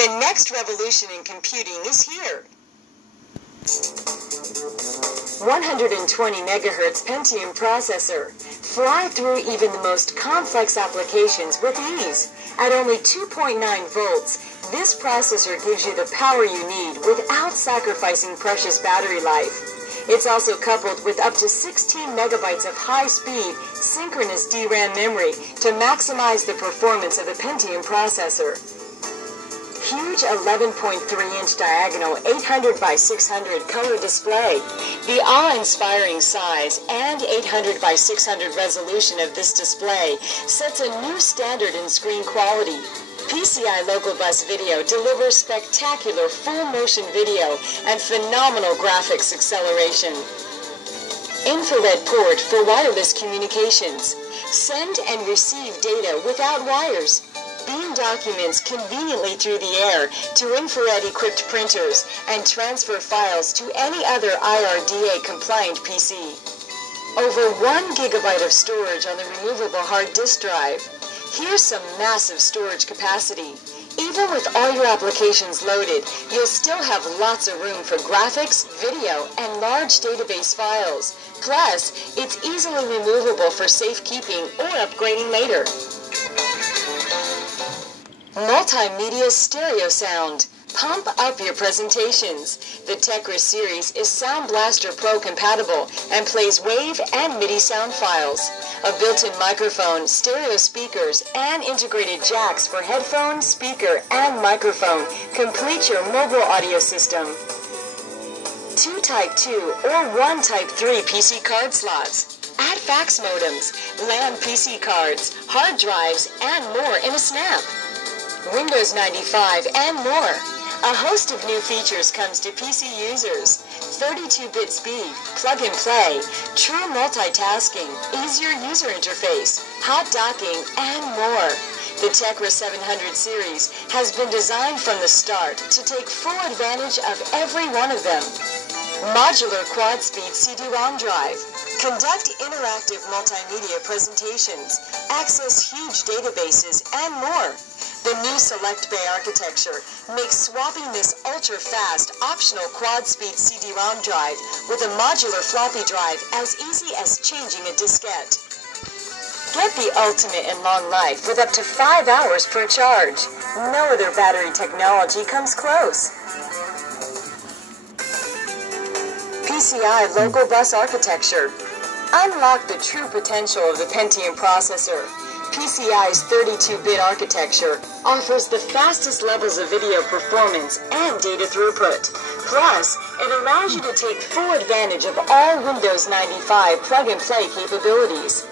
The next revolution in computing is here. 120 megahertz Pentium processor. Fly through even the most complex applications with ease. At only 2.9 volts, this processor gives you the power you need without sacrificing precious battery life. It's also coupled with up to 16 megabytes of high-speed, synchronous DRAM memory to maximize the performance of the Pentium processor. Huge 11.3-inch diagonal 800 by 600 color display. The awe-inspiring size and 800 by 600 resolution of this display sets a new standard in screen quality. PCI Local Bus Video delivers spectacular full-motion video and phenomenal graphics acceleration. Infrared port for wireless communications. Send and receive data without wires. Beam documents conveniently through the air to infrared-equipped printers and transfer files to any other IRDA-compliant PC. Over 1 gigabyte of storage on the removable hard disk drive. Here's some massive storage capacity. Even with all your applications loaded, you'll still have lots of room for graphics, video, and large database files. Plus, it's easily removable for safekeeping or upgrading later. Multimedia stereo sound. Pump up your presentations. The Tecra series is Sound Blaster Pro compatible and plays WAV and MIDI sound files. A built-in microphone, stereo speakers, and integrated jacks for headphone, speaker, and microphone complete your mobile audio system. 2 Type 2 or 1 Type 3 PC card slots. Add fax modems, LAN PC cards, hard drives, and more in a snap. Windows 95 and more. A host of new features comes to PC users. 32-bit speed, plug and play, true multitasking, easier user interface, hot docking, and more. The Tecra 700 series has been designed from the start to take full advantage of every one of them. Modular quad-speed CD-ROM drive. Conduct interactive multimedia presentations, access huge databases, and more. The new Select Bay architecture makes swapping this ultra-fast optional quad-speed CD-ROM drive with a modular floppy drive as easy as changing a diskette. Get the ultimate in long life with up to 5 hours per charge. No other battery technology comes close. PCI Local Bus Architecture. Unlock the true potential of the Pentium processor. PCI's 32-bit architecture offers the fastest levels of video performance and data throughput. Plus, it allows you to take full advantage of all Windows 95 plug-and-play capabilities.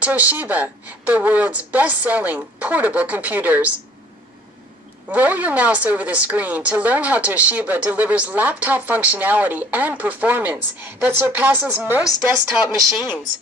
Toshiba, the world's best-selling portable computers. Roll your mouse over the screen to learn how Toshiba delivers laptop functionality and performance that surpasses most desktop machines.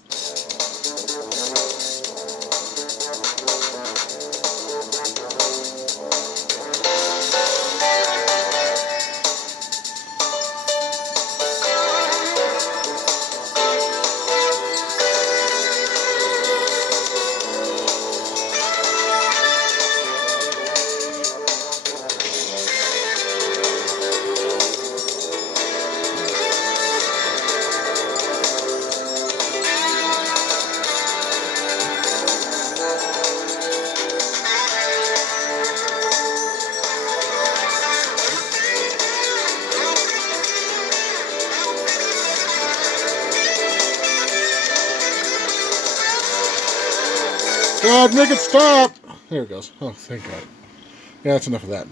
God, make it stop! There it goes. Oh, thank God. Yeah, that's enough of that.